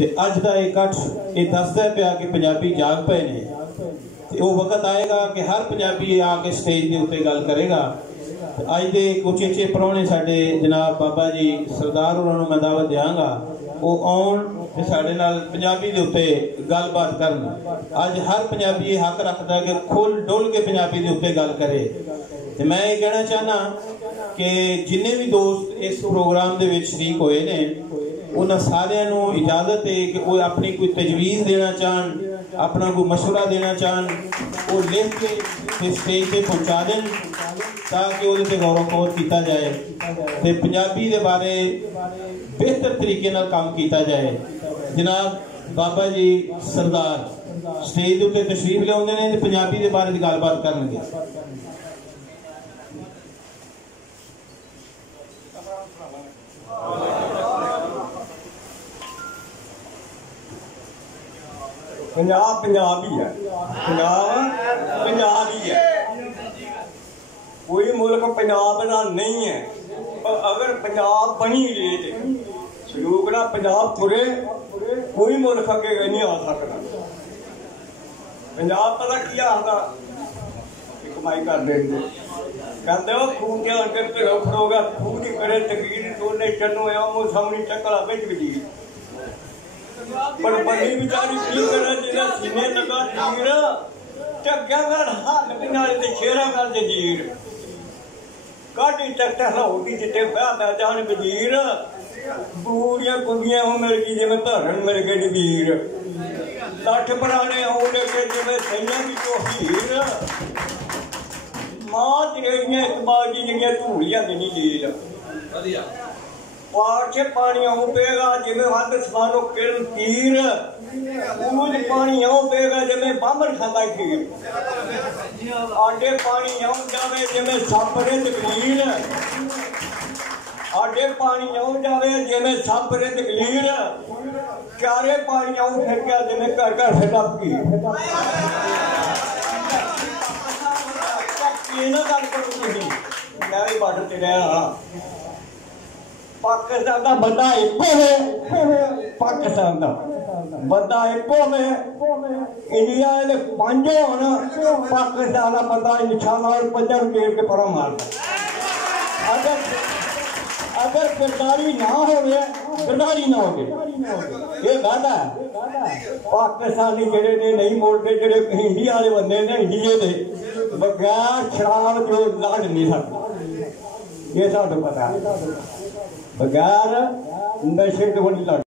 ते अज का इकट्ठ ये दसदा पिया कि पंजाबी जाग पे ने। वो वक्त आएगा कि हर पंजाबी आके स्टेज के उत्ते गल करेगा। अज के उचेचे परौने साडे जनाब बाबा जी सरदार उन्होंने मैं दावत देंगा वो आउण ते साडे नाल पंजाबी के उत्ते गलबात करन। अज हर पंजाबी ये हक रखता है कि खुल डुल के पंजाबी के उत्ते गल करे। ते मैं ये कहना चाहना कि जिन्ने भी दोस्त इस प्रोग्राम दे विच शरीक होए ने उन्होंने सारिਆਂ ਨੂੰ इजाजत है कि वो अपनी कोई तजवीज़ देना चाहन, अपना कोई मशवरा देना चाहन, वो लिख के स्टेज पे पहुँचा दें ताकि वो गौरव खौर किया जाए तो पंजाबी के बारे बेहतर तरीके नाल काम किया जाए। जनाब बाबा जी सरदार स्टेज उत्ते तशरीफ लियाउंदे ने ते पंजाबी के बारे गलबात करनगे। पंजाब पंजाब ही है, पंजाब पंजाब ही है। कोई मुल्क पंजाब ना नहीं है। पर अगर पंजाब बनी रहे सलूक ना पंजाब तुरे कोई मुल्क अगे नहीं आ सकता। पंजाब पता क्या आता कमाई कर देंगे कहते हो खून के अंदर पे रोक रोगा खून ही करे तकरीर तोड़ने चन्नो आमो सामने चक्कर बिच गई पर बड़ी बेचारी की करे जिना सीने लगा तीर टग्या कर हाल बिनाले ते शेरा कर दे जीर काटी टक्टा होती जिते ब्याह दा जान वजीर बूरियां कुड़ियां हो मिल गई जिवें धरन मिल गए वीर लठ बनाने हो लगे जिवें सैयां दी तो हीर मां तेरियां इकबाल जी जिहियां धूलियां दी नहीं लील वधिया पाछे पानी आऊं पेगा जिवें हद समानो किरण तीर ऊज पानी आऊं पेगा जिवें बामण खांदा खीर आडे पानी आऊं जावे जिवें सप ने तकलीर आडे पानी आऊं जावे जिवें सप ने तकलीर चारे पानी आऊं फिर गया जिवें घर घर फिरदा फकीर ना गल करो तुसीं मैं भी बार्डर ते रहण वाला पाकिस्तान का बंदा एको है पाकिस्तान का बंदा एको है इंडिया ने पंज होना पाकिस्तान का बंदा इंशाल्लाह पंजा गेट के पर मार अगर गद्दारी ना हो गद्दारी ना हो ये गादा पाकिस्तानी जेडे ने नहीं मोड़ते जेडे इंडिया वाले बंदे ने इंडिया के बगैर शराब जो लड़ नहीं सकते ये सानू पता बगैर नशे तो नहीं लड़